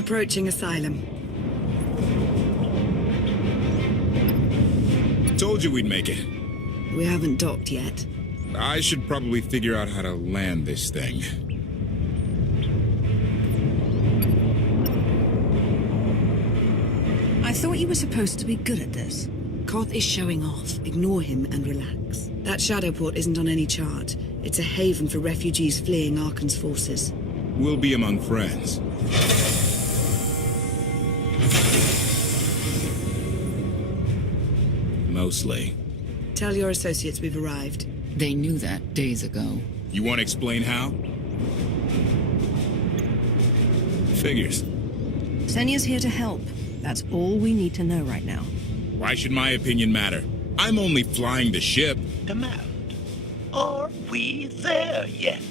Approaching Asylum. Told you we'd make it. We haven't docked yet. I should probably figure out how to land this thing. I thought you were supposed to be good at this. Koth is showing off. Ignore him and relax. That Shadowport isn't on any chart. It's a haven for refugees fleeing Arkan's forces. We'll be among friends. Mostly. Tell your associates we've arrived. They knew that days ago. You want to explain how? Figures. Senya's here to help. That's all we need to know right now. Why should my opinion matter? I'm only flying the ship. Command. Are we there yet?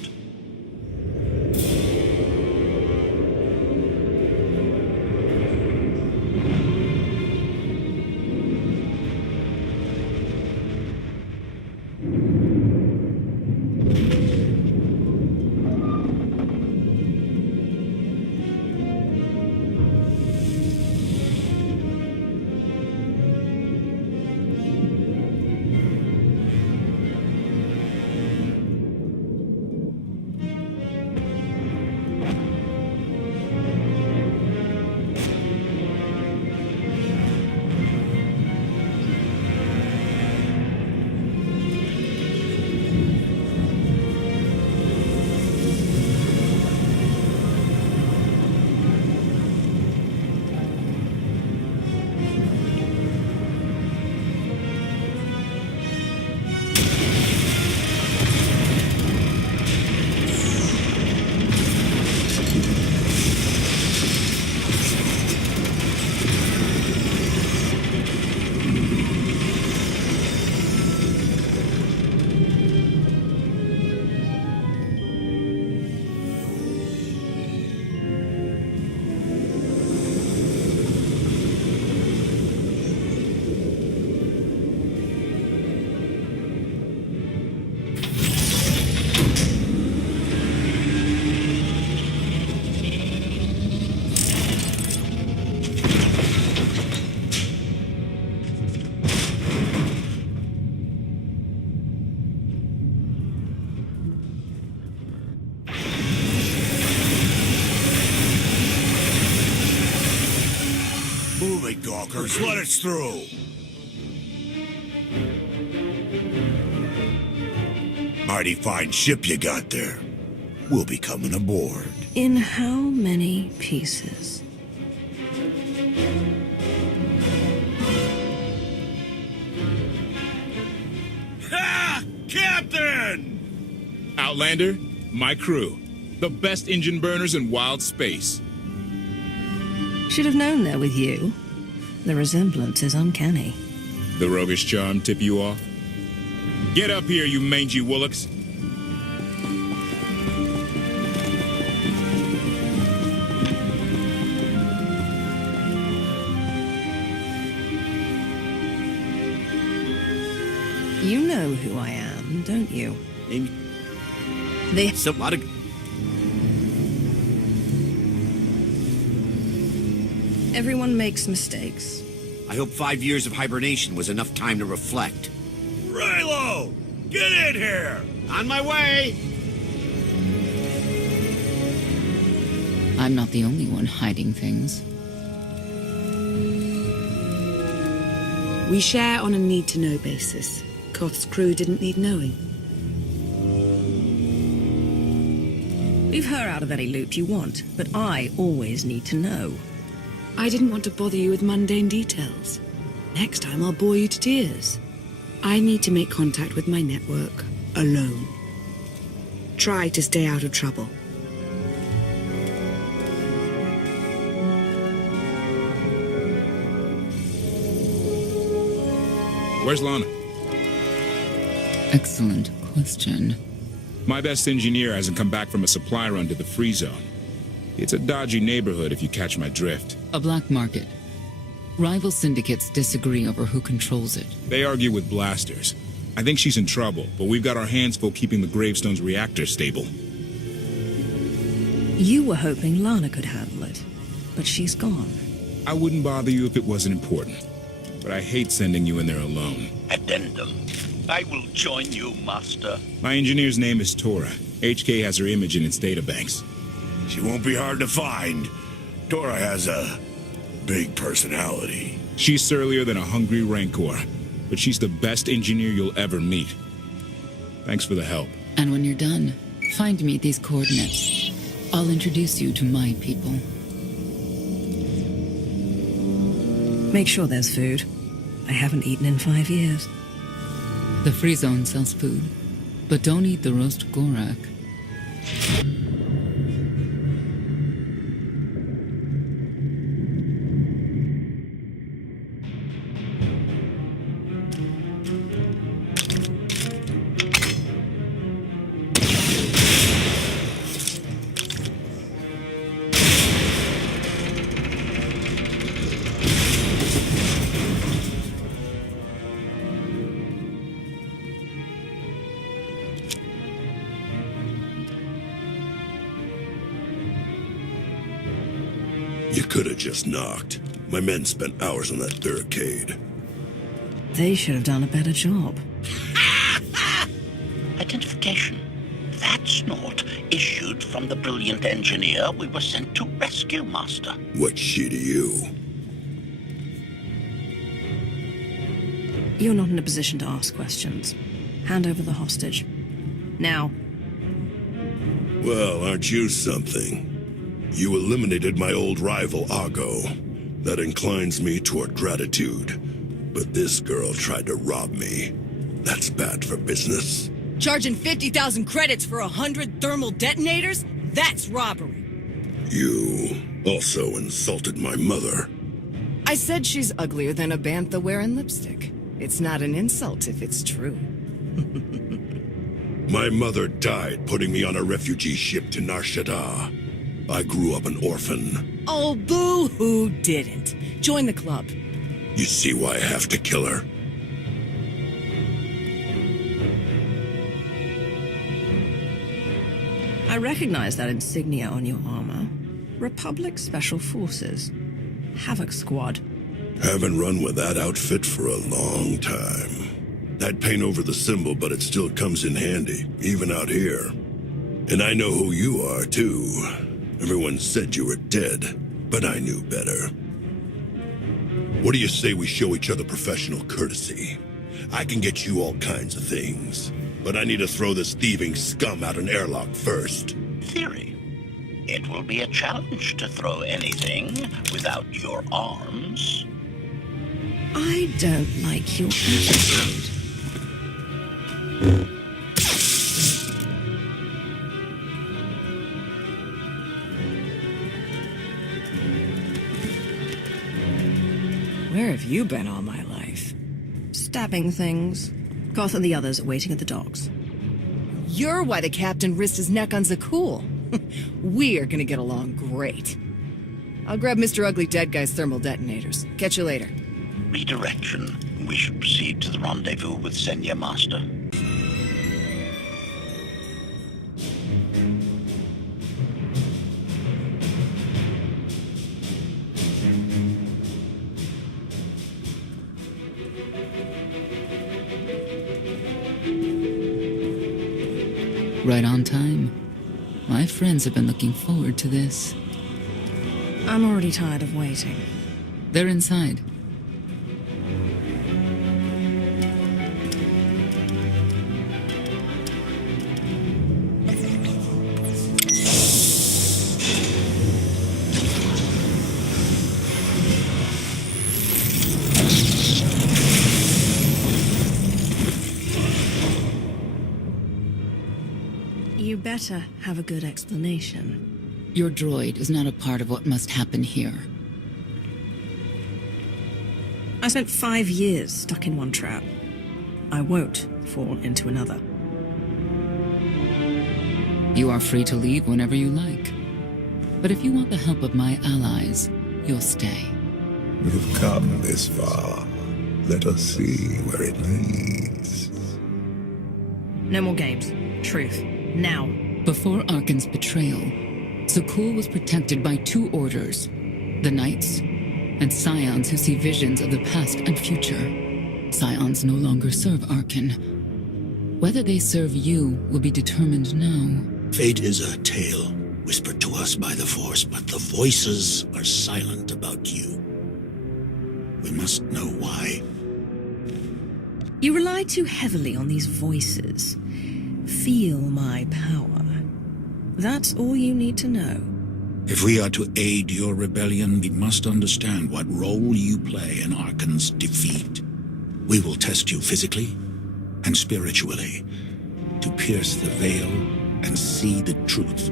Gawkers, let us through! Mighty fine ship you got there. We'll be coming aboard. In how many pieces? Ha! Captain! Outlander, my crew. The best engine burners in wild space. Should have known they're with you. The resemblance is uncanny. The roguish charm tip you off? Get up here, you mangy woolocks. You know who I am, don't you? There's a lot of... Everyone makes mistakes. I hope 5 years of hibernation was enough time to reflect. Raylo! Get in here! On my way! I'm not the only one hiding things. We share on a need-to-know basis. Koth's crew didn't need knowing. Leave her out of any loop you want, but I always need to know. I didn't want to bother you with mundane details. Next time I'll bore you to tears. I need to make contact with my network, alone. Try to stay out of trouble. Where's Lana? Excellent question. My best engineer hasn't come back from a supply run to the free zone. It's a dodgy neighborhood if you catch my drift. A black market. Rival syndicates disagree over who controls it. They argue with blasters. I think she's in trouble, but we've got our hands full keeping the Gravestone's reactor stable. You were hoping Lana could handle it, but she's gone. I wouldn't bother you if it wasn't important. But I hate sending you in there alone. Addendum. I will join you, Master. My engineer's name is Tora. HK has her image in its databanks. She won't be hard to find. Tora has a big personality. She's surlier than a hungry rancor, but she's the best engineer you'll ever meet. Thanks for the help. And when you're done, find me at these coordinates. I'll introduce you to my people. Make sure there's food. I haven't eaten in 5 years. The free zone sells food, but don't eat the roast gorak. You could have just knocked. My men spent hours on that barricade. They should have done a better job. Identification. That's not issued from the brilliant engineer we were sent to rescue, Master. What's she to you? You're not in a position to ask questions. Hand over the hostage. Now. Well, aren't you something? You eliminated my old rival, Argo. That inclines me toward gratitude. But this girl tried to rob me. That's bad for business. Charging 50,000 credits for 100 thermal detonators? That's robbery. You also insulted my mother. I said she's uglier than a bantha wearing lipstick. It's not an insult if it's true. My mother died putting me on a refugee ship to Nar Shaddaa. I grew up an orphan. Oh, boo-hoo didn't. Join the club. You see why I have to kill her? I recognize that insignia on your armor. Republic Special Forces. Havoc Squad. Haven't run with that outfit for a long time. I'd paint over the symbol, but it still comes in handy, even out here. And I know who you are, too. Everyone said you were dead, but I knew better. What do you say we show each other professional courtesy? I can get you all kinds of things, but I need to throw this thieving scum out an airlock first. Theory. It will be a challenge to throw anything without your arms. I don't like your attitude. Where have you been all my life? Stabbing things. Koth and the others are waiting at the docks. You're why the captain risked his neck on Zakul. We're gonna get along great. I'll grab Mr. Ugly Dead Guy's thermal detonators. Catch you later. Redirection. We should proceed to the rendezvous with Senya, Master. Right on time. My friends have been looking forward to this. I'm already tired of waiting. They're inside. You better have a good explanation. Your droid is not a part of what must happen here. I spent 5 years stuck in one trap. I won't fall into another. You are free to leave whenever you like. But if you want the help of my allies, you'll stay. We've come this far. Let us see where it leads. No more games. Truth. Now. Before Arkan's betrayal, Zakul was protected by 2 orders. The Knights, and Scions who see visions of the past and future. Scions no longer serve Arkan. Whether they serve you will be determined now. Fate is a tale whispered to us by the Force, but the voices are silent about you. We must know why. You rely too heavily on these voices. Feel my power. That's all you need to know. If we are to aid your rebellion, we must understand what role you play in Arkan's defeat. We will test you physically and spiritually to pierce the veil and see the truth.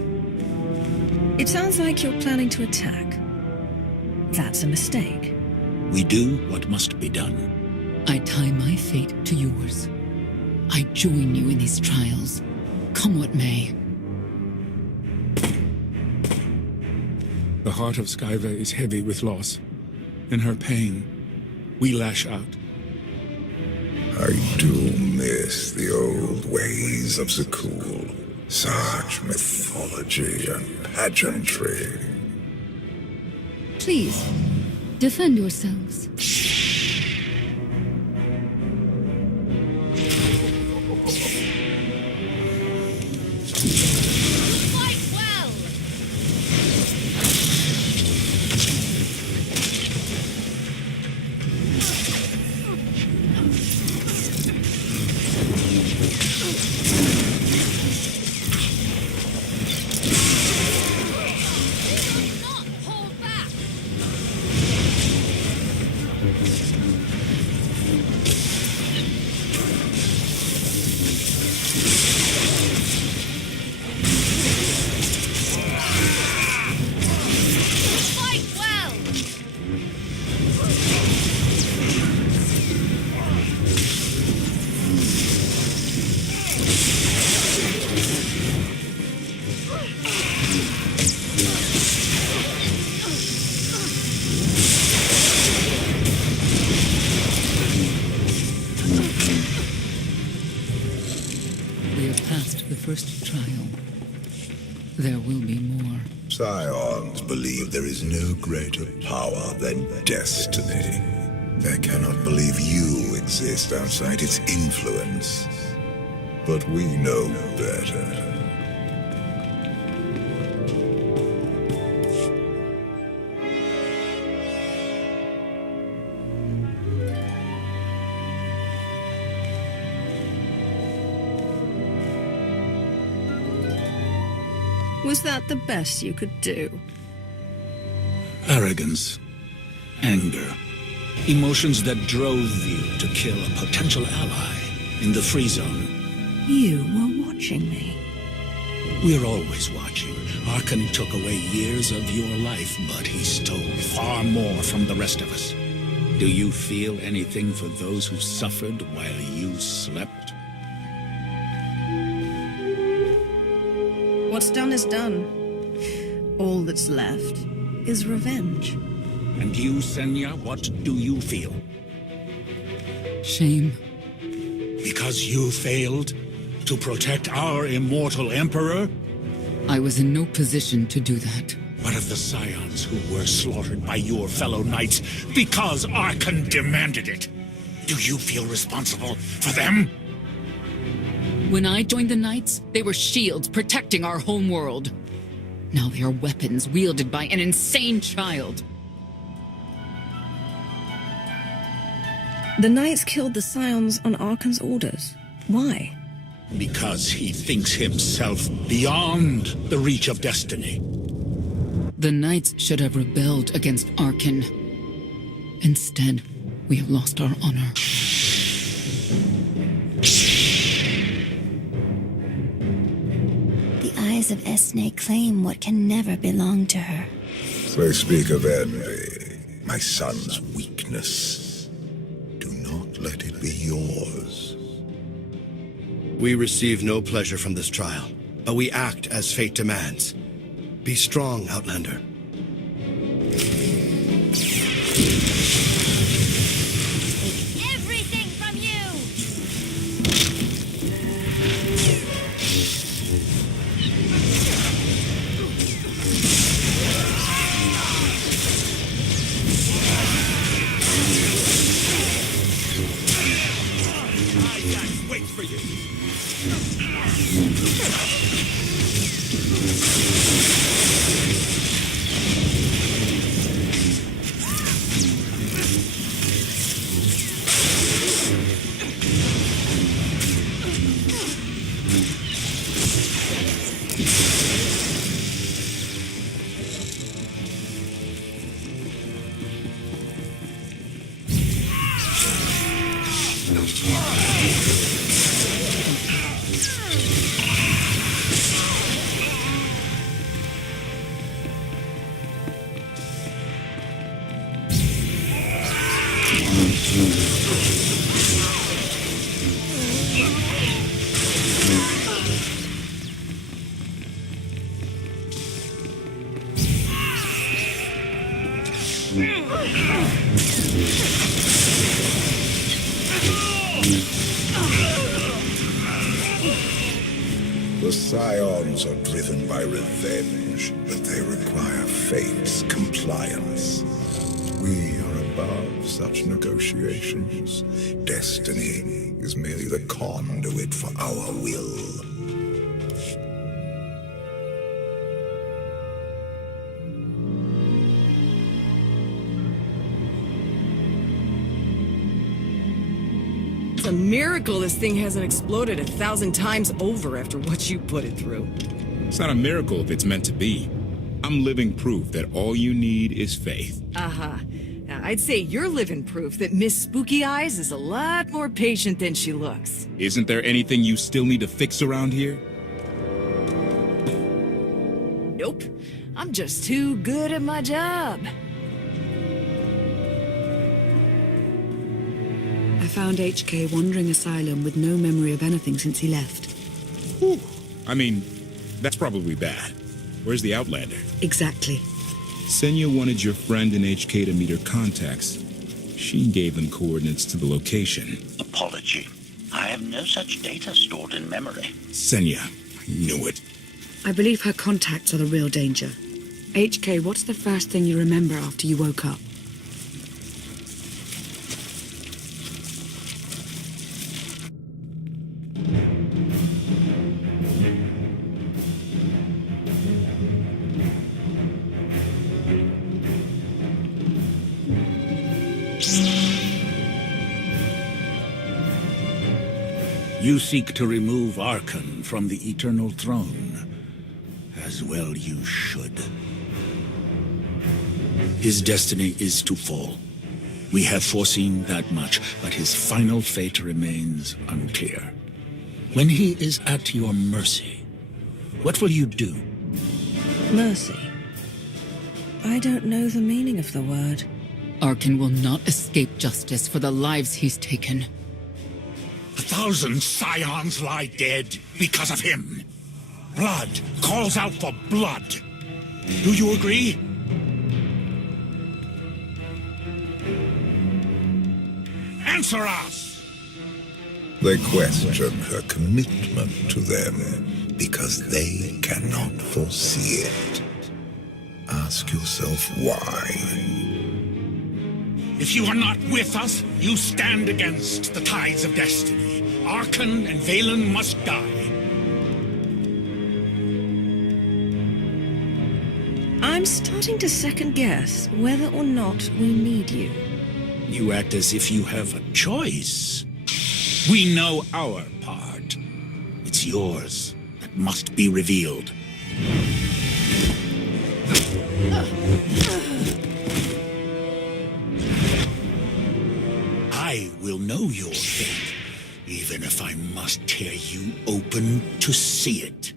It sounds like you're planning to attack. That's a mistake. We do what must be done. I tie my fate to yours. I join you in these trials, come what may. The heart of Skyva is heavy with loss. In her pain, we lash out. I do miss the old ways of Zakul. Such mythology and pageantry. Please, defend yourselves. First trial. There will be more. Scions believe there is no greater power than destiny. They cannot believe you exist outside its influence. But we know better. Was that the best you could do? Arrogance, anger, emotions that drove you to kill a potential ally in the free zone. You were watching me. We're always watching. Arkan took away years of your life, but he stole far more from the rest of us. Do you feel anything for those who suffered while you slept? What's done is done. All that's left is revenge. And you, Senya, what do you feel? Shame. Because you failed to protect our immortal emperor? I was in no position to do that. What of the Scions who were slaughtered by your fellow knights because Arkan demanded it? Do you feel responsible for them? When I joined the Knights, they were shields protecting our home world. Now they are weapons wielded by an insane child. The Knights killed the Scions on Arkan's orders. Why? Because he thinks himself beyond the reach of destiny. The Knights should have rebelled against Arkan. Instead, we have lost our honor. The eyes of Esne claim what can never belong to her. They speak of envy, my son's weakness. Do not let it be yours. We receive no pleasure from this trial, but we act as fate demands. Be strong, Outlander. Everything from you! The Scions are driven by revenge, but they require fate's compliance. We are above such negotiations. Destiny is merely the conduit for our will. It's a miracle this thing hasn't exploded 1,000 times over after what you put it through. It's not a miracle if it's meant to be. I'm living proof that all you need is faith. Uh-huh. Now, I'd say you're living proof that Miss Spooky Eyes is a lot more patient than she looks. Isn't there anything you still need to fix around here? Nope. I'm just too good at my job. I found HK wandering Asylum with no memory of anything since he left. Whew. I mean, that's probably bad. Where's the Outlander? Exactly. Senya wanted your friend in HK to meet her contacts. She gave them coordinates to the location. Apology. I have no such data stored in memory. Senya, I knew it. I believe her contacts are the real danger. HK, what's the first thing you remember after you woke up? You seek to remove Arkan from the Eternal Throne. As well you should. His destiny is to fall. We have foreseen that much, but his final fate remains unclear. When he is at your mercy, what will you do? Mercy. I don't know the meaning of the word. Arkan will not escape justice for the lives he's taken. 1,000 Scions lie dead because of him. Blood calls out for blood. Do you agree? Answer us! They question her commitment to them because they cannot foresee it. Ask yourself why. If you are not with us, you stand against the tides of destiny. Arkan and Valen must die. I'm starting to second guess whether or not we need you. You act as if you have a choice. We know our part. It's yours that must be revealed. I will know your fate, even if I must tear you open to see it.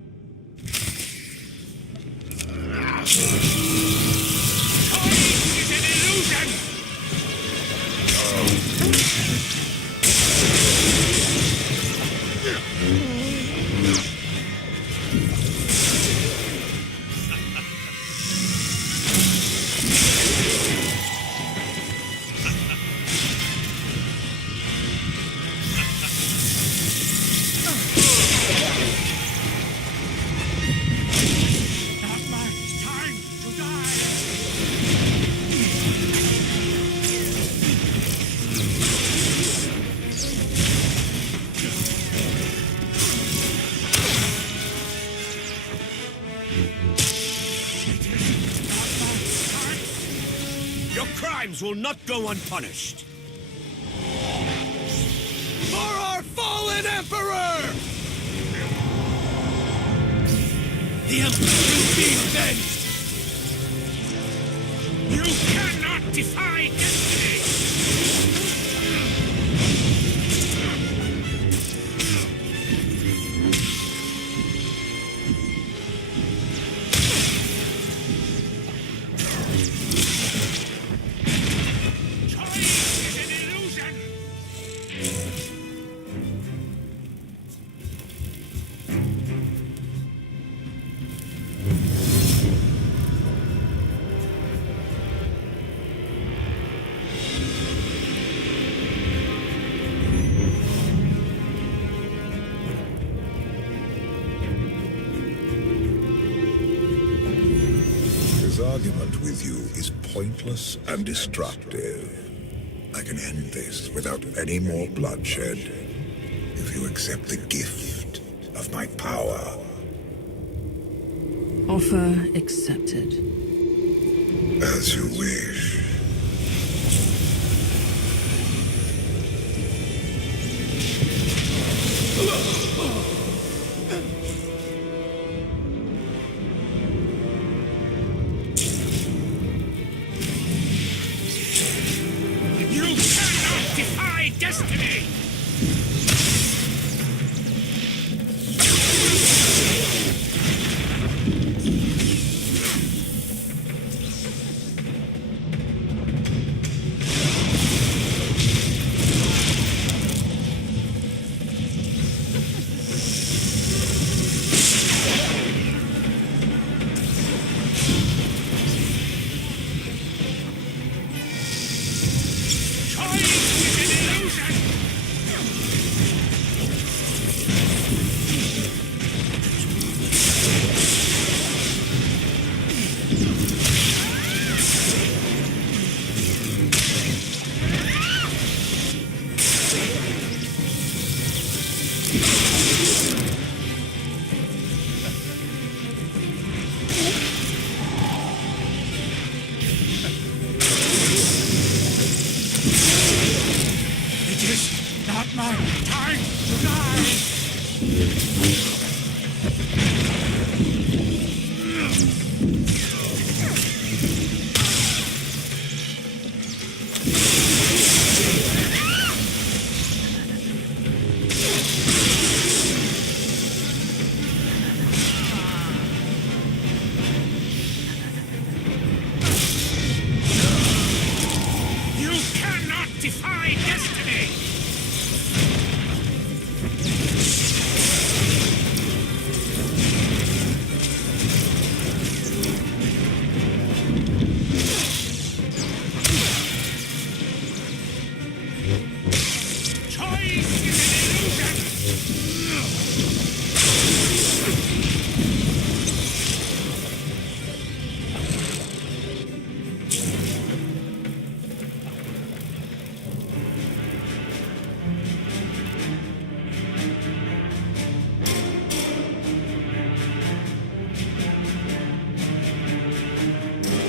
crimes will not go unpunished. For our fallen Emperor! The Emperor will be avenged! You cannot defy destiny! Argument with you is pointless and destructive. I can end this without any more bloodshed if you accept the gift of my power. Offer accepted. As you wish. Destiny!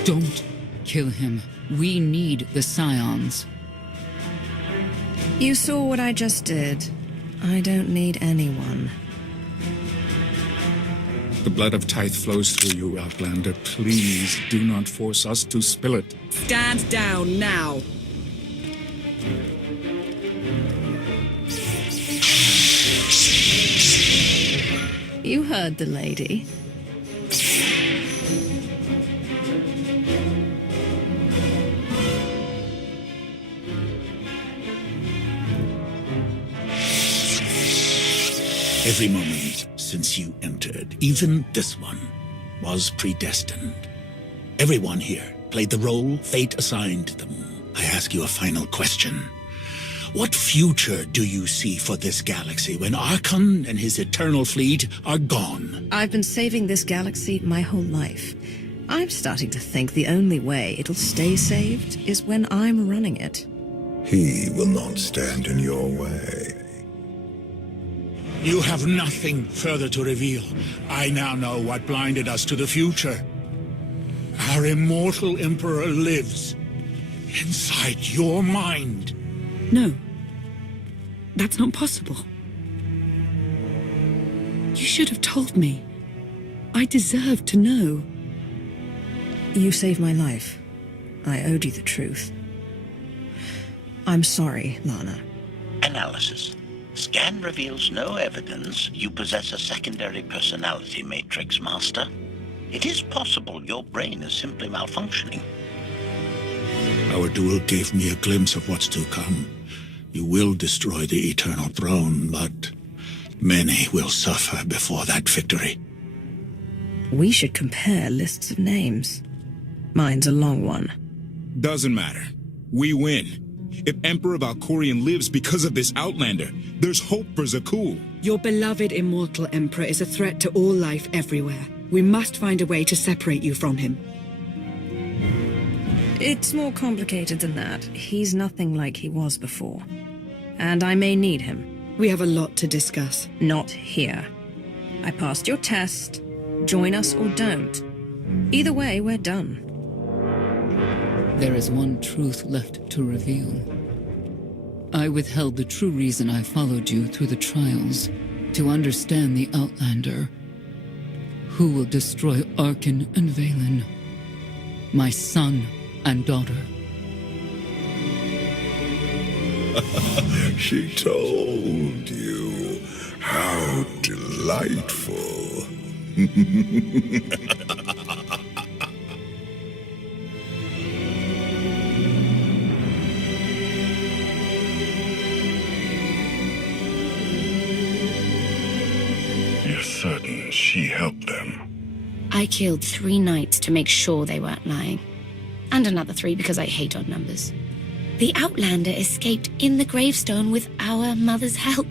Don't kill him. We need the Scions. You saw what I just did. I don't need anyone. The blood of Tithe flows through you, Outlander. Please do not force us to spill it. Stand down now. You heard the lady. Every moment since you entered, even this one, was predestined. Everyone here played the role fate assigned them. I ask you a final question. What future do you see for this galaxy when Archon and his eternal fleet are gone? I've been saving this galaxy my whole life. I'm starting to think the only way it'll stay saved is when I'm running it. He will not stand in your way. You have nothing further to reveal. I now know what blinded us to the future. Our immortal Emperor lives. inside your mind. No. That's not possible. You should have told me. I deserve to know. You saved my life. I owed you the truth. I'm sorry, Lana. Analysis. Scan reveals no evidence you possess a secondary personality matrix, Master. It is possible your brain is simply malfunctioning. Our duel gave me a glimpse of what's to come. You will destroy the Eternal Throne, but many will suffer before that victory. We should compare lists of names. Mine's a long one. Doesn't matter. We win. If Emperor Valkorion lives because of this Outlander, there's hope for Zakul. Your beloved immortal Emperor is a threat to all life everywhere. We must find a way to separate you from him. It's more complicated than that. He's nothing like he was before. And I may need him. We have a lot to discuss. Not here. I passed your test. Join us or don't. Either way, we're done. There is one truth left to reveal. I withheld the true reason I followed you through the trials, to understand the Outlander. Who will destroy Arkin and Valen? My son and daughter. She told you. How delightful. You're certain she helped them? I killed 3 knights to make sure they weren't lying. And another 3 because I hate odd numbers. The Outlander escaped in the gravestone with our mother's help.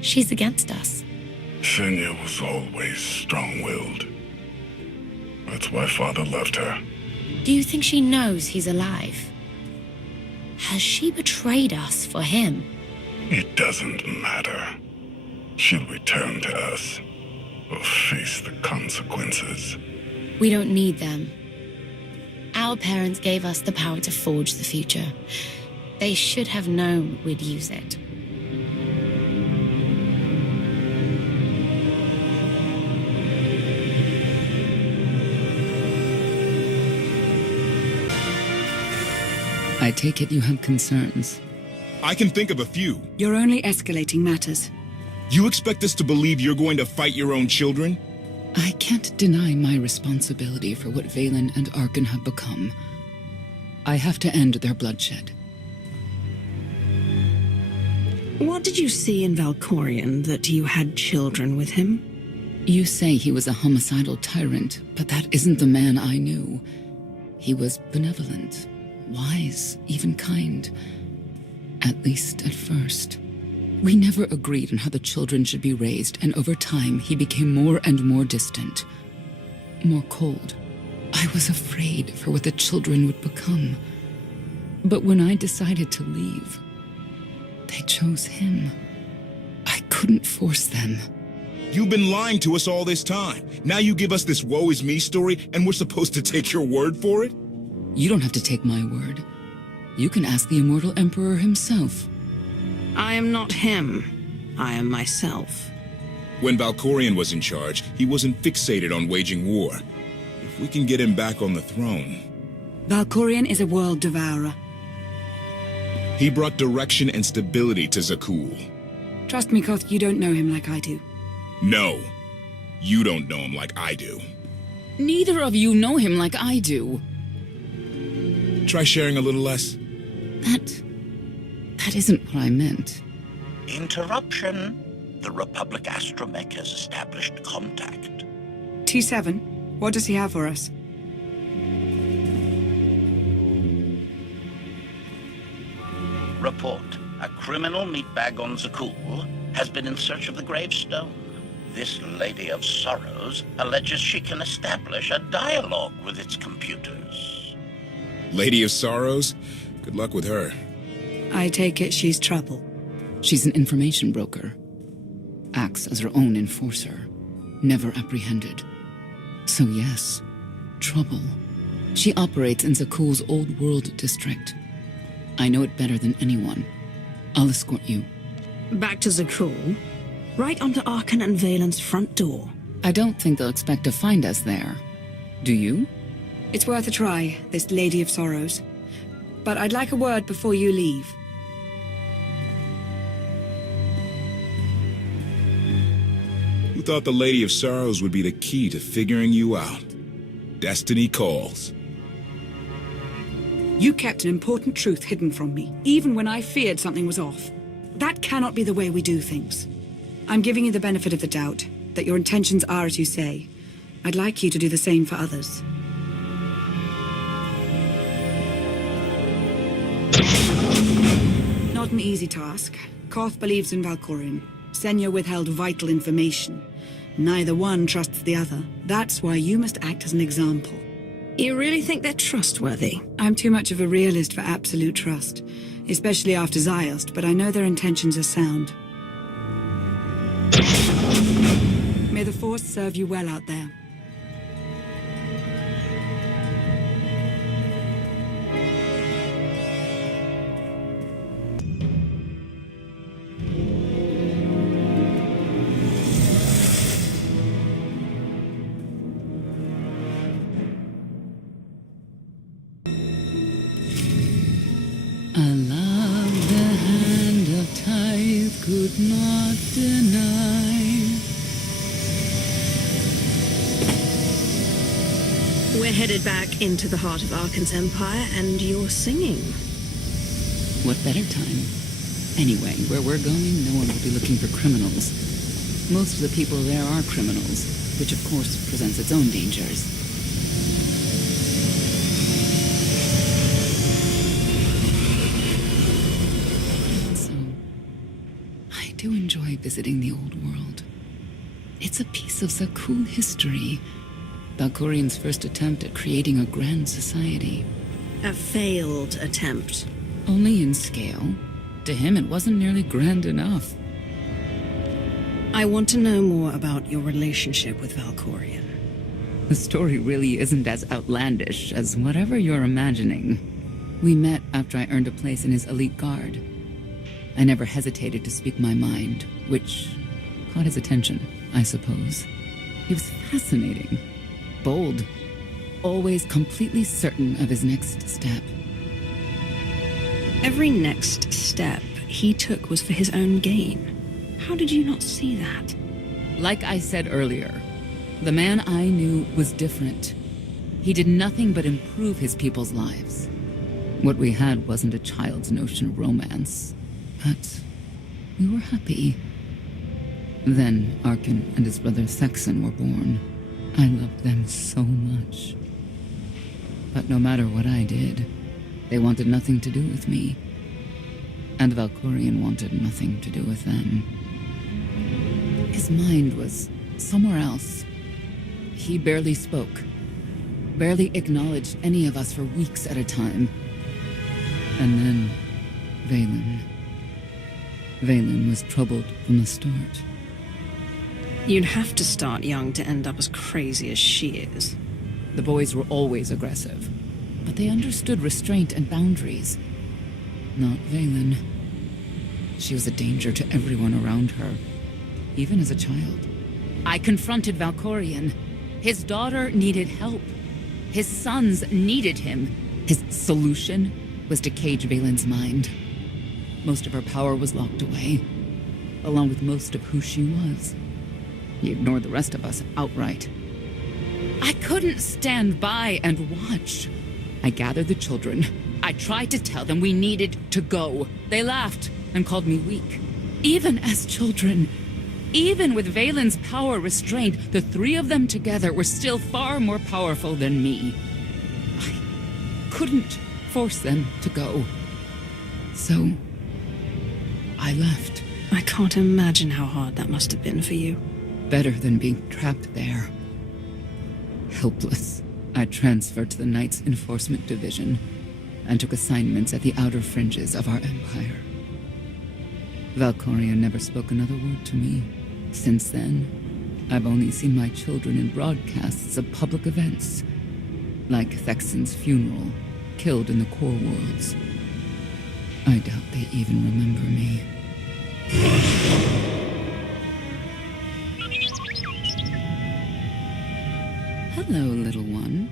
She's against us. Senya was always strong-willed. That's why Father left her. Do you think she knows he's alive? Has she betrayed us for him? It doesn't matter. She'll return to us, or face the consequences. We don't need them. Our parents gave us the power to forge the future. They should have known we'd use it. I take it you have concerns. I can think of a few. You're only escalating matters. You expect us to believe you're going to fight your own children? I can't deny my responsibility for what Valen and Arkin have become. I have to end their bloodshed. What did you see in Valkorion that you had children with him? You say he was a homicidal tyrant, but that isn't the man I knew. He was benevolent, wise, even kind. At least at first. We never agreed on how the children should be raised, and over time he became more and more distant. More cold. I was afraid for what the children would become. But when I decided to leave, they chose him. I couldn't force them. You've been lying to us all this time. Now you give us this woe is me story, and we're supposed to take your word for it? You don't have to take my word. You can ask the Immortal Emperor himself. I am not him. I am myself. When Valkorion was in charge, he wasn't fixated on waging war. If we can get him back on the throne... Valkorion is a world devourer. He brought direction and stability to Zakul. Trust me, Koth, you don't know him like I do. No. You don't know him like I do. Neither of you know him like I do. Try sharing a little less. That isn't what I meant. Interruption. The Republic astromech has established contact. T7, what does he have for us? Report. A criminal meatbag on Zakul has been in search of the gravestone. This Lady of Sorrows alleges she can establish a dialogue with its computers. Lady of Sorrows? Good luck with her. I take it she's trouble. She's an information broker. Acts as her own enforcer. Never apprehended. So yes, trouble. She operates in Zakul's Old World district. I know it better than anyone. I'll escort you. Back to Zakul? Right onto Arkan and Valen's front door. I don't think they'll expect to find us there. Do you? It's worth a try, this Lady of Sorrows. But I'd like a word before you leave. Who thought the Lady of Sorrows would be the key to figuring you out? Destiny calls. You kept an important truth hidden from me, even when I feared something was off. That cannot be the way we do things. I'm giving you the benefit of the doubt, that your intentions are as you say. I'd like you to do the same for others. Not an easy task. Koth believes in Valkorion. Senya withheld vital information. Neither one trusts the other. That's why you must act as an example. You really think they're trustworthy? I'm too much of a realist for absolute trust, especially after Zaieris, but I know their intentions are sound. May the Force serve you well out there. I love the hand of tithe could not deny. We're headed back into the heart of Arkan's empire, and you're singing. What better time? Anyway, where we're going, no one will be looking for criminals. Most of the people there are criminals, which of course presents its own dangers. So, I do enjoy visiting the old world. It's a piece of Zakul history. Valkorion's first attempt at creating a grand society. A failed attempt. Only in scale. To him, it wasn't nearly grand enough. I want to know more about your relationship with Valkorion. The story really isn't as outlandish as whatever you're imagining. We met after I earned a place in his elite guard. I never hesitated to speak my mind, which caught his attention, I suppose. He was fascinating. Bold. Always completely certain of his next step. Every next step he took was for his own gain. How did you not see that? Like I said earlier, the man I knew was different. He did nothing but improve his people's lives. What we had wasn't a child's notion of romance, but we were happy. Then Arkan and his brother Thexan were born. I loved them so much. But no matter what I did, they wanted nothing to do with me. And Valkorion wanted nothing to do with them. His mind was somewhere else. He barely spoke, barely acknowledged any of us for weeks at a time. And then, Valen. Valen was troubled from the start. You'd have to start young to end up as crazy as she is. The boys were always aggressive, but they understood restraint and boundaries. Not Valen. She was a danger to everyone around her, even as a child. I confronted Valkorion. His daughter needed help. His sons needed him. His solution was to cage Valen's mind. Most of her power was locked away, along with most of who she was. He ignored the rest of us outright. I couldn't stand by and watch. I gathered the children. I tried to tell them we needed to go. They laughed and called me weak. Even as children, even with Valen's power restrained, the three of them together were still far more powerful than me. I couldn't force them to go. So, I left. I can't imagine how hard that must have been for you. Better than being trapped there. Helpless, I transferred to the Knights Enforcement Division and took assignments at the outer fringes of our empire. Valkorion never spoke another word to me. Since then, I've only seen my children in broadcasts of public events. Like Thexen's funeral, killed in the core worlds. I doubt they even remember me. Hello, little one.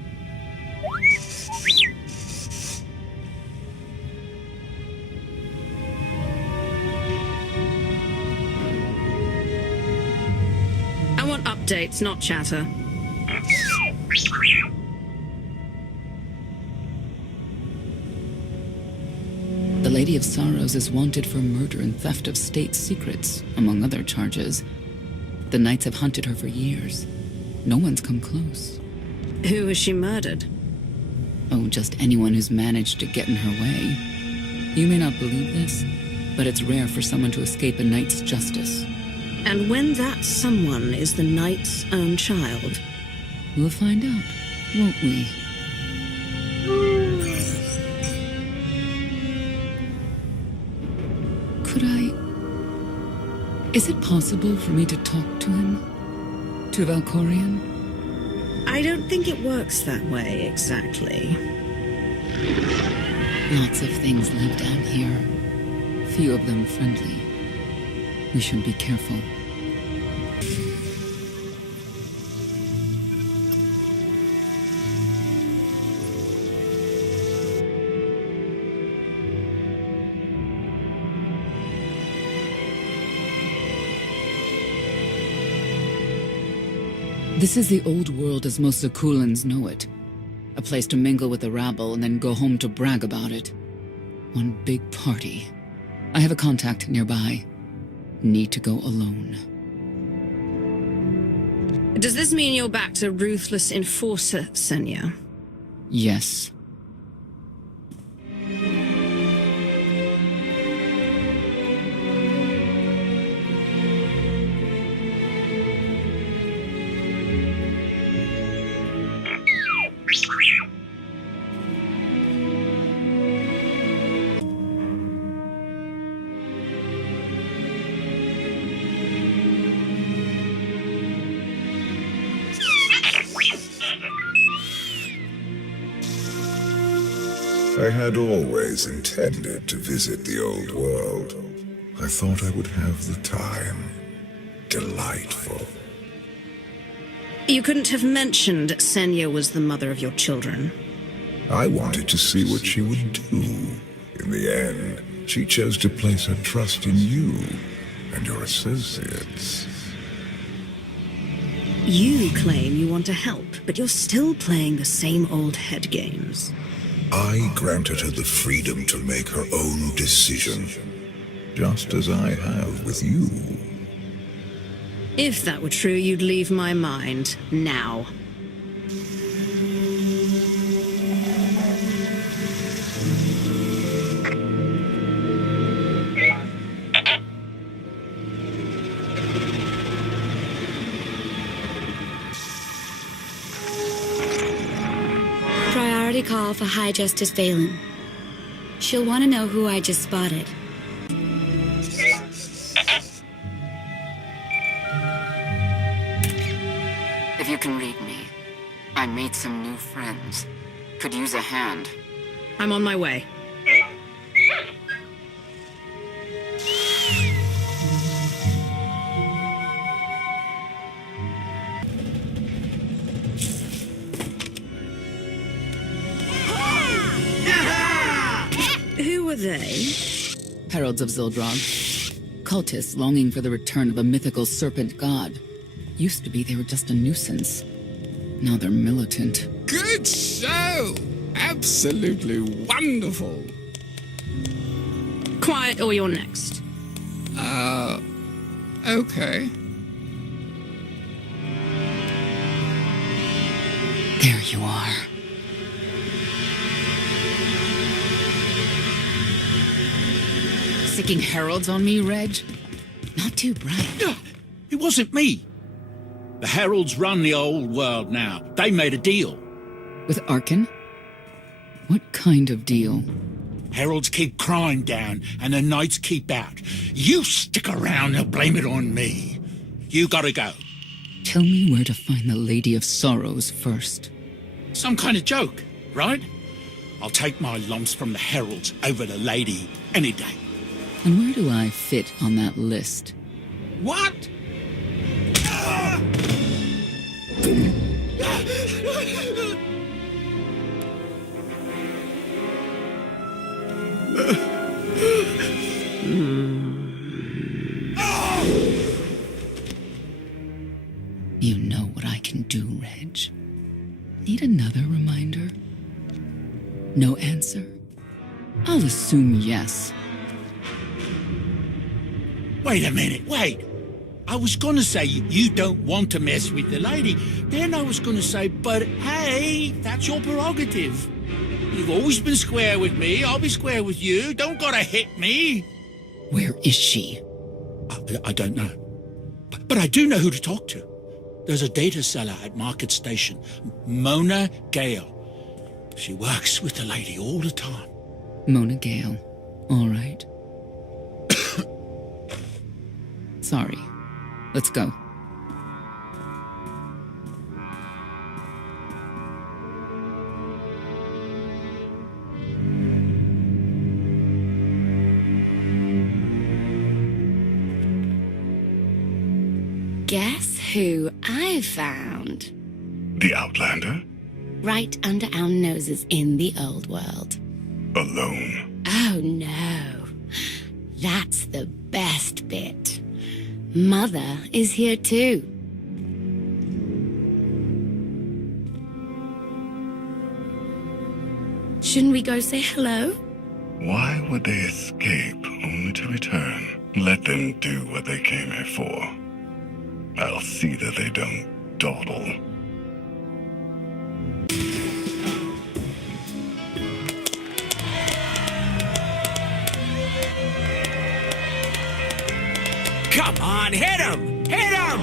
I want updates, not chatter. The Lady of Sorrows is wanted for murder and theft of state secrets, among other charges. The Knights have hunted her for years. No one's come close. Who has she murdered? Oh, just anyone who's managed to get in her way. You may not believe this, but it's rare for someone to escape a knight's justice. And when that someone is the knight's own child? We'll find out, won't we? Could I... Is it possible for me to talk to him? To Valkorion? I don't think it works that way, exactly. Lots of things live down here. Few of them friendly. We should be careful. This is the old world as most Zakulans know it. A place to mingle with the rabble and then go home to brag about it. One big party. I have a contact nearby. Need to go alone. Does this mean you're back to ruthless enforcer, Senya? Yes. I had always intended to visit the old world. I thought I would have the time. Delightful. You couldn't have mentioned Senya was the mother of your children. I wanted to see what she would do. In the end, she chose to place her trust in you and your associates. You claim you want to help, but you're still playing the same old head games. I granted her the freedom to make her own decision, just as I have with you. If that were true, you'd leave my mind, now. Priority call for High Justice Valen. She'll want to know who I just spotted. If you can read me, I made some new friends. Could use a hand. I'm on my way. Who were they? Heralds of Zildrog. Cultists longing for the return of a mythical serpent god. Used to be they were just a nuisance. Now they're militant. Good show! Absolutely wonderful. Quiet or you're next. Okay. There you are. Sicking heralds on me, Reg? Not too bright. It wasn't me. The heralds run the old world now. They made a deal. With Arkin? What kind of deal? Heralds keep crime down, and the knights keep out. You stick around and blame it on me. You gotta go. Tell me where to find the Lady of Sorrows first. Some kind of joke, right? I'll take my lumps from the heralds over the lady any day. And where do I fit on that list? What? You know what I can do, Reg. Need another reminder? No answer? I'll assume yes. Wait a minute, wait. I was gonna say you don't want to mess with the lady. Then I was gonna say, but hey, that's your prerogative. You've always been square with me, I'll be square with you. Don't gotta hit me. Where is she? I don't know. But I do know who to talk to. There's a data seller at Market Station, Mona Gale. She works with the lady all the time. Mona Gale. All right. Sorry. Let's go. Guess who I found? The Outlander? Right under our noses in the old world. Alone? Oh no. That's the best bit. Mother is here too. Shouldn't we go say hello? Why would they escape only to return? Let them do what they came here for. I'll see that they don't dawdle. Come on, hit him! Hit him!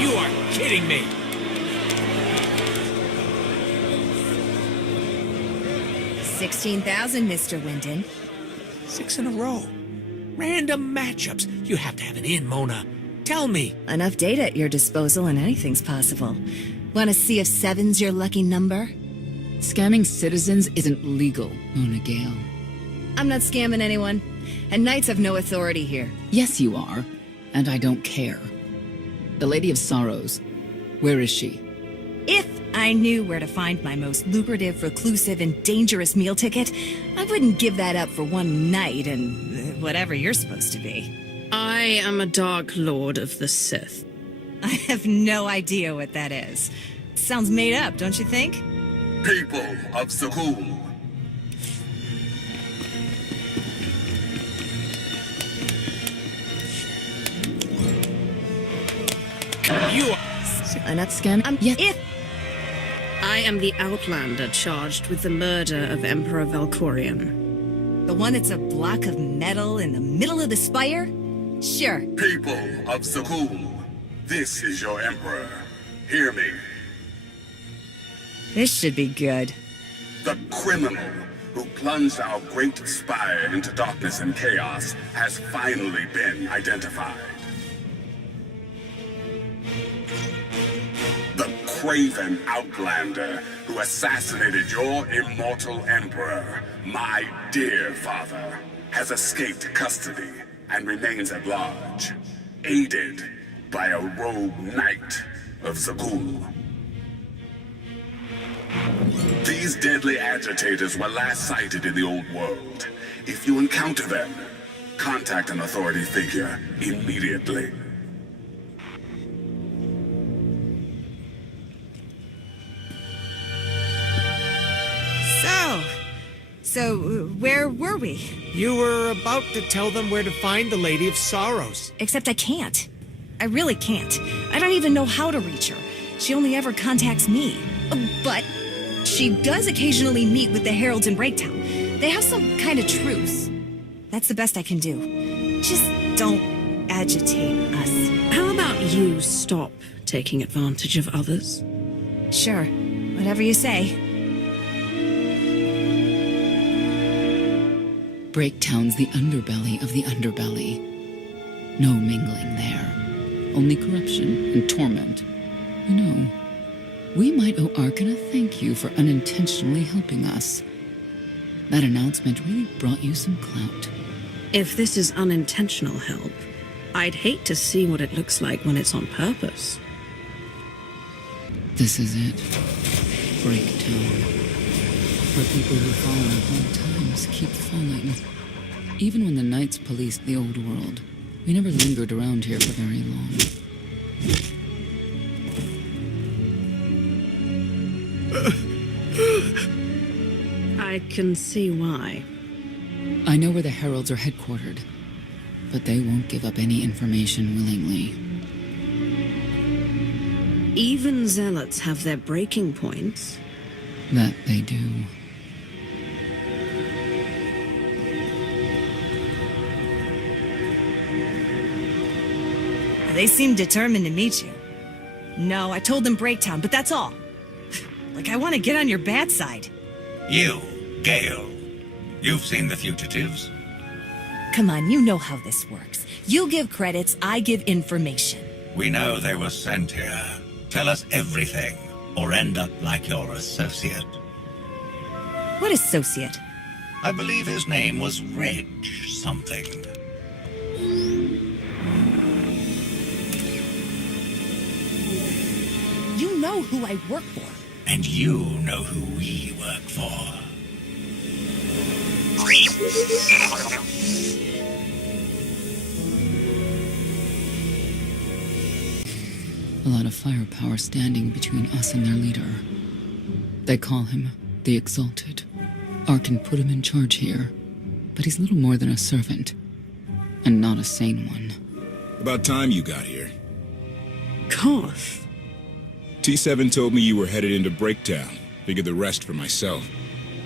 You are kidding me. $16,000, Mr. Wyndon. 6 in a row. Random matchups. You have to have an in, Mona. Tell me. Enough data at your disposal and anything's possible. Want to see if 7's your lucky number? Scamming citizens isn't legal, Mona Gale. I'm not scamming anyone. And knights have no authority here. Yes, you are. And I don't care. The Lady of Sorrows. Where is she? If I knew where to find my most lucrative, reclusive, and dangerous meal ticket, I wouldn't give that up for one night and whatever you're supposed to be. I am a Dark Lord of the Sith. I have no idea what that is. Sounds made up, don't you think? People of Zakul. You are... Enough scam? Yes. I am the Outlander charged with the murder of Emperor Valkorion. The one that's a block of metal in the middle of the spire? Sure. People of Zakul, this is your emperor. Hear me. This should be good. The criminal who plunged our great spire into darkness and chaos has finally been identified. The craven Outlander who assassinated your immortal emperor, my dear father, has escaped custody and remains at large, aided by a rogue knight of Zakul. These deadly agitators were last sighted in the old world. If you encounter them, contact an authority figure immediately. So, where were we? You were about to tell them where to find the Lady of Sorrows. Except I can't. I really can't. I don't even know how to reach her. She only ever contacts me. But she does occasionally meet with the Heralds in Breaktown. They have some kind of truce. That's the best I can do. Just don't agitate us. How about you stop taking advantage of others? Sure. Whatever you say. Breaktown's the underbelly of the underbelly. No mingling there. Only corruption and torment. You know, we might owe Arkan a thank you for unintentionally helping us. That announcement really brought you some clout. If this is unintentional help, I'd hate to see what it looks like when it's on purpose. This is it. Breakdown. Where people who fall in hard times keep falling. Even when the Knights policed the old world, we never lingered around here for very long. I can see why. I know where the Heralds are headquartered, but they won't give up any information willingly. Even zealots have their breaking points. That they do. They seem determined to meet you. No, I told them Breaktown, but that's all. Like I want to get on your bad side. You, Gale. You've seen the fugitives. Come on, you know how this works. You give credits, I give information. We know they were sent here. Tell us everything, or end up like your associate. What associate? I believe his name was Reg something. You know who I work for. And you know who we work for. A lot of firepower standing between us and their leader. They call him the Exalted. Arkan put him in charge here, but he's little more than a servant, and not a sane one. About time you got here. Kotfe. T7 told me you were headed into Breakdown. Figured the rest for myself.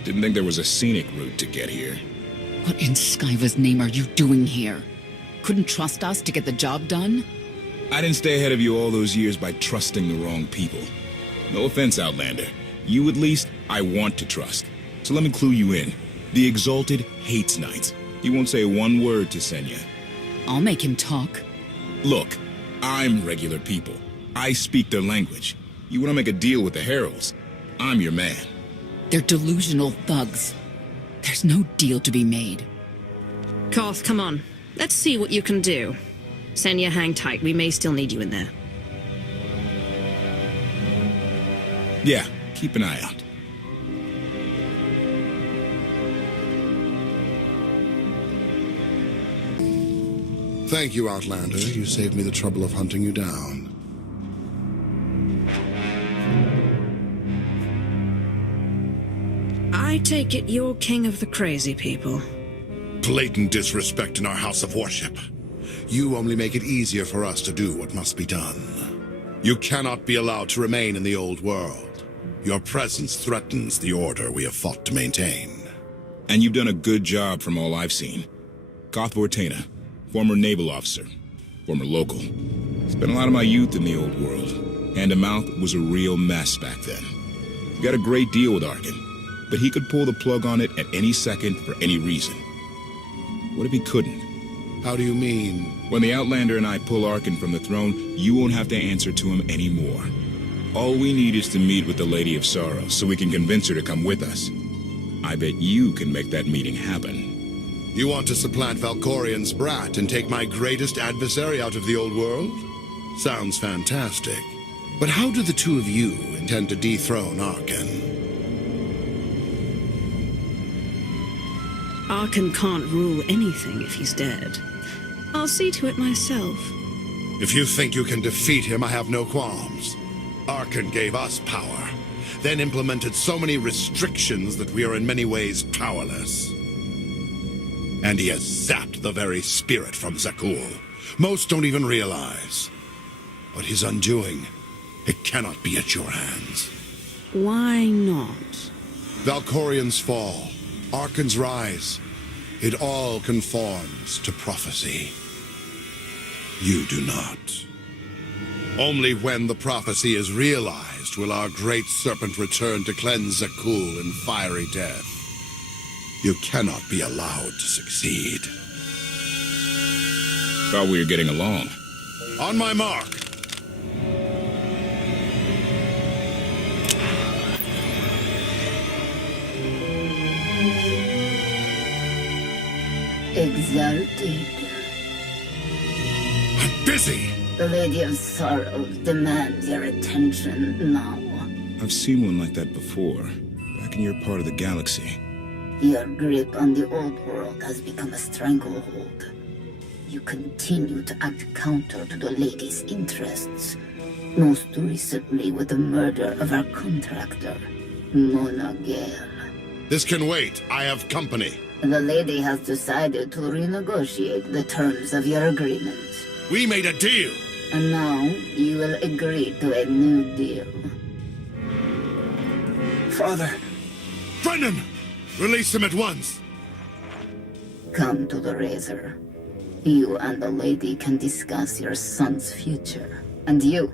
Didn't think there was a scenic route to get here. What in Skyva's name are you doing here? Couldn't trust us to get the job done? I didn't stay ahead of you all those years by trusting the wrong people. No offense, Outlander. You at least, I want to trust. So let me clue you in. The Exalted hates Knights. He won't say one word to Senya. I'll make him talk. Look, I'm regular people. I speak their language. You want to make a deal with the Heralds? I'm your man. They're delusional thugs. There's no deal to be made. Kotfe, come on. Let's see what you can do. Senya, hang tight. We may still need you in there. Yeah, keep an eye out. Thank you, Outlander. You saved me the trouble of hunting you down. I take it you're king of the crazy people. Blatant disrespect in our house of worship. You only make it easier for us to do what must be done. You cannot be allowed to remain in the old world. Your presence threatens the order we have fought to maintain. And you've done a good job from all I've seen. Kotfe, former naval officer, former local. Spent a lot of my youth in the old world. Hand-to-mouth was a real mess back then. We got a great deal with Arkan, but he could pull the plug on it at any second for any reason. What if he couldn't? How do you mean? When the Outlander and I pull Arkan from the throne, you won't have to answer to him anymore. All we need is to meet with the Lady of Sorrow so we can convince her to come with us. I bet you can make that meeting happen. You want to supplant Valkorian's brat and take my greatest adversary out of the old world? Sounds fantastic. But how do the two of you intend to dethrone Arkan? Arkan can't rule anything if he's dead. I'll see to it myself. If you think you can defeat him, I have no qualms. Arkan gave us power, then implemented so many restrictions that we are in many ways powerless. And he has zapped the very spirit from Zakul. Most don't even realize. But his undoing, it cannot be at your hands. Why not? Valkorian's fall, Arkan's rise, it all conforms to prophecy. You do not. Only when the prophecy is realized will our great serpent return to cleanse Zakul in fiery death. You cannot be allowed to succeed. Thought we were getting along. On my mark. Exalted. I'm busy! The Lady of Sorrows demands your attention now. I've seen one like that before, back in your part of the galaxy. Your grip on the old world has become a stranglehold. You continue to act counter to the Lady's interests, most recently with the murder of our contractor, Mona Gale. This can wait. I have company. The Lady has decided to renegotiate the terms of your agreement. We made a deal! And now you will agree to a new deal. Father! Brennan! Release him at once! Come to the Razor. You and the Lady can discuss your son's future. And you,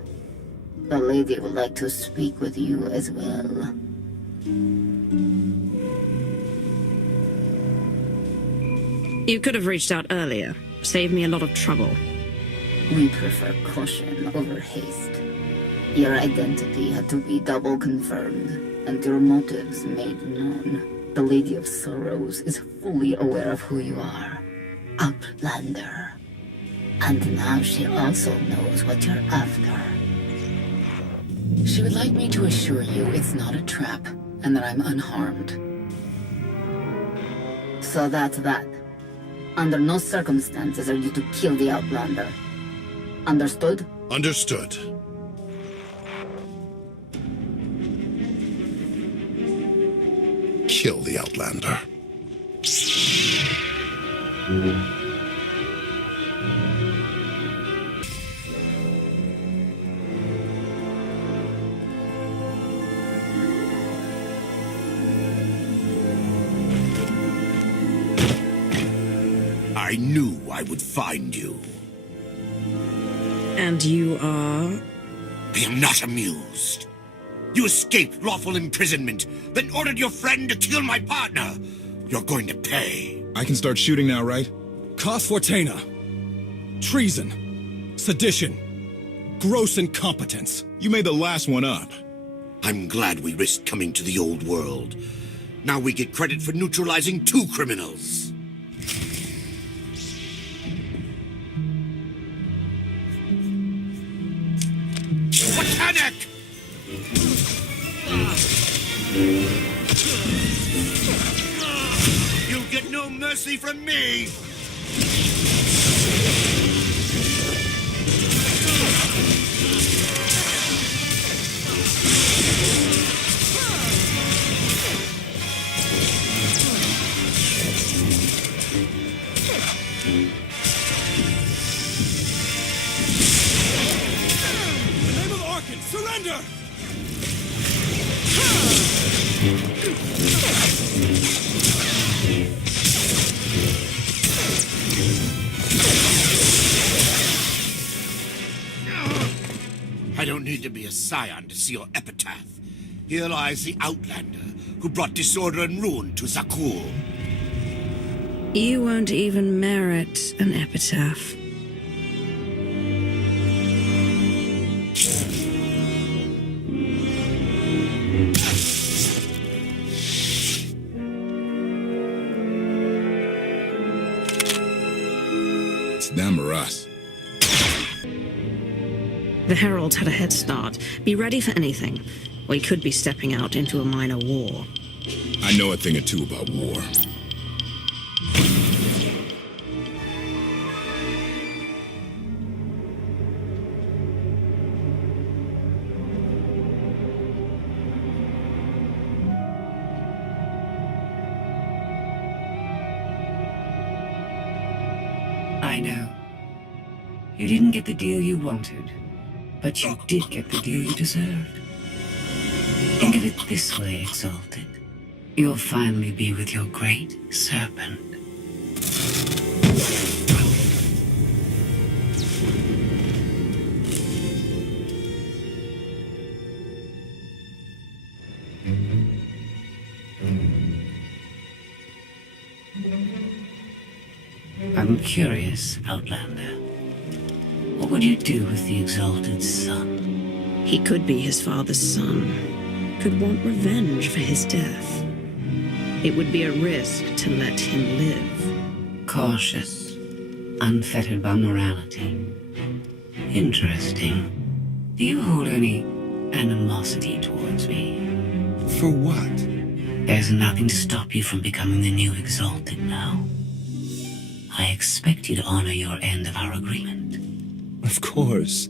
the Lady would like to speak with you as well. You could have reached out earlier. Saved me a lot of trouble. We prefer caution over haste. Your identity had to be double confirmed, and your motives made known. The Lady of Sorrows is fully aware of who you are. Outlander. And now she also knows what you're after. She would like me to assure you it's not a trap, and that I'm unharmed. So that's that. Under no circumstances are you to kill the Outlander. Understood? Understood. Kill the Outlander. I knew I would find you. And you are? I am not amused. You escaped lawful imprisonment, then ordered your friend to kill my partner. You're going to pay. I can start shooting now, right? Kotfe. Treason. Sedition. Gross incompetence. You made the last one up. I'm glad we risked coming to the old world. Now we get credit for neutralizing 2 criminals. Botanic! You'll get no mercy from me! Surrender! I don't need to be a scion to see your epitaph. Here lies the Outlander, who brought disorder and ruin to Zakuul. You won't even merit an epitaph. Them or us. The Heralds had a head start. Be ready for anything. We could be stepping out into a minor war. I know a thing or two about war. I know. You didn't get the deal you wanted, but you did get the deal you deserved. Think of it this way, Exalted. You'll finally be with your great serpent. I'm curious, Outlander. What would you do with the Exalted's son? He could be his father's son. Could want revenge for his death. It would be a risk to let him live. Cautious, unfettered by morality. Interesting. Do you hold any animosity towards me? For what? There's nothing to stop you from becoming the new Exalted now. I expect you to honor your end of our agreement. Of course.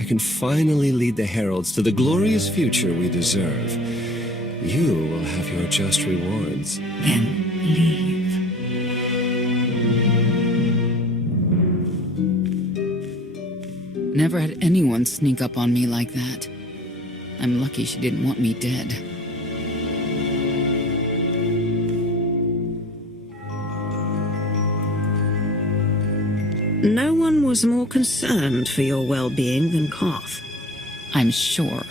I can finally lead the Heralds to the glorious future we deserve. You will have your just rewards. Then leave. Never had anyone sneak up on me like that. I'm lucky she didn't want me dead. No one was more concerned for your well-being than Kotfe. I'm sure.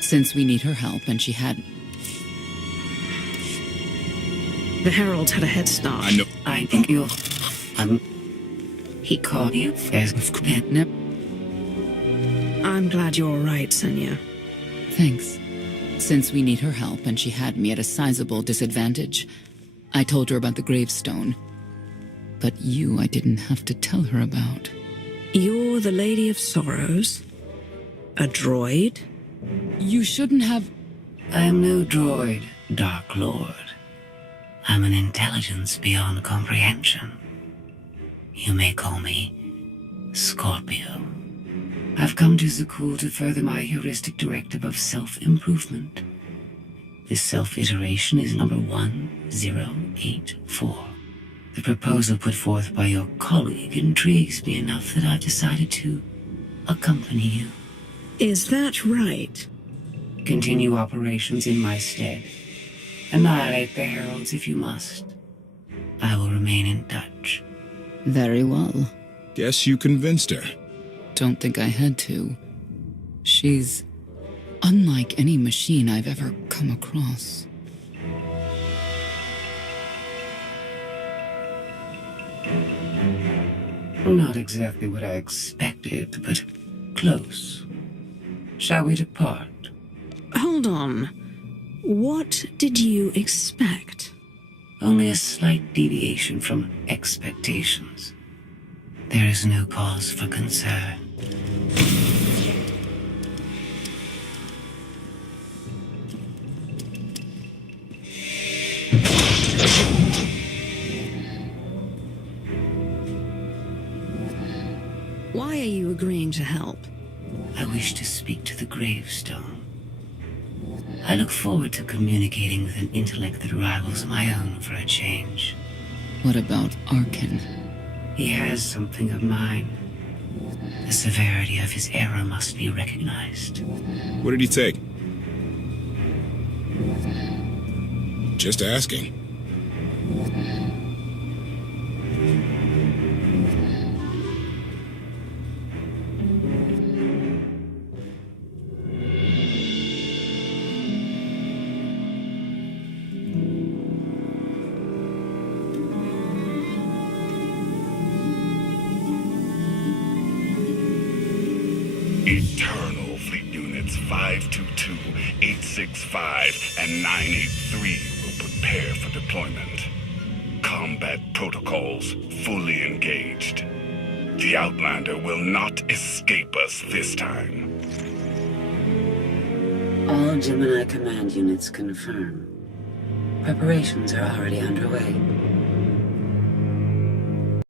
Since we need her help and she had... The Heralds had a head start. I know. I think you'll... He called you as... I'm glad you're all right, Senya. Thanks. Since we need her help and she had me at a sizable disadvantage, I told her about the gravestone. But you I didn't have to tell her about. You're the Lady of Sorrows? A droid? You shouldn't have... I am no droid, Dark Lord. I'm an intelligence beyond comprehension. You may call me Scorpio. I've come to Zakul to further my heuristic directive of self-improvement. This self-iteration is number 1084. The proposal put forth by your colleague intrigues me enough that I've decided to accompany you. Is that right? Continue operations in my stead. Annihilate the Heralds if you must. I will remain in touch. Very well. Guess you convinced her. Don't think I had to. She's unlike any machine I've ever come across. Not exactly what I expected, but close. Shall we depart? Hold on. What did you expect? Only a slight deviation from expectations. There is no cause for concern. Why are you agreeing to help? I wish to speak to the gravestone. I look forward to communicating with an intellect that rivals my own for a change. What about Arkin? He has something of mine. The severity of his error must be recognized. What did he take? Just asking. Eternal Fleet Units 522, 865, and 983 will prepare for deployment. Combat protocols fully engaged. The Outlander will not escape us this time. All Gemini Command units confirm. Preparations are already underway.